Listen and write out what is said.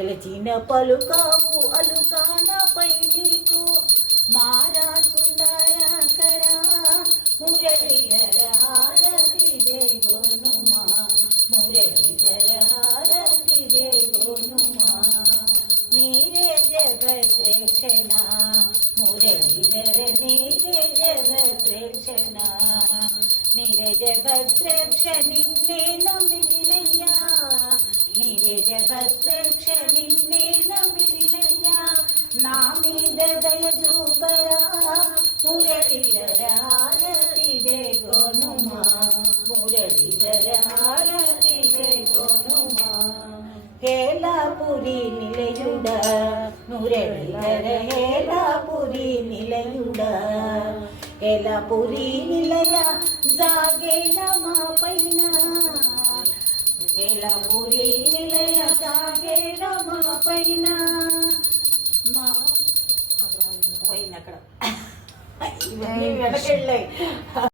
పిలిచిన పలుకావు అలుకానపై నీకు మారా సుందరకరా మురళీధర హారతి దేగోనుమా మురళీధర హారతి దేగోనుమా నీరే జగత్రేక్షణ మురళీధర నీరే జగత్రేక్షణ నీరే జగత్రేక్ష నిన్నే నమ్మినయ్యా నీరే జగత్రేక్ష నిన్నే నమ్మినయ్యా నా మీద దయ చూపరా మురళీధర హారతి దేగోనుమా మురళీధర హారతి దేగోనుమా హేలాపురి నిలయుడా మురళీధర హేలాపురి నిలయుడా హేలాపురి నిలయ జాగేల మా పైన హేలాపురి నిలయ జాగేల మా పైన మా పోయింది అక్కడ ఇవన్నీ వెనకెళ్ళాయి.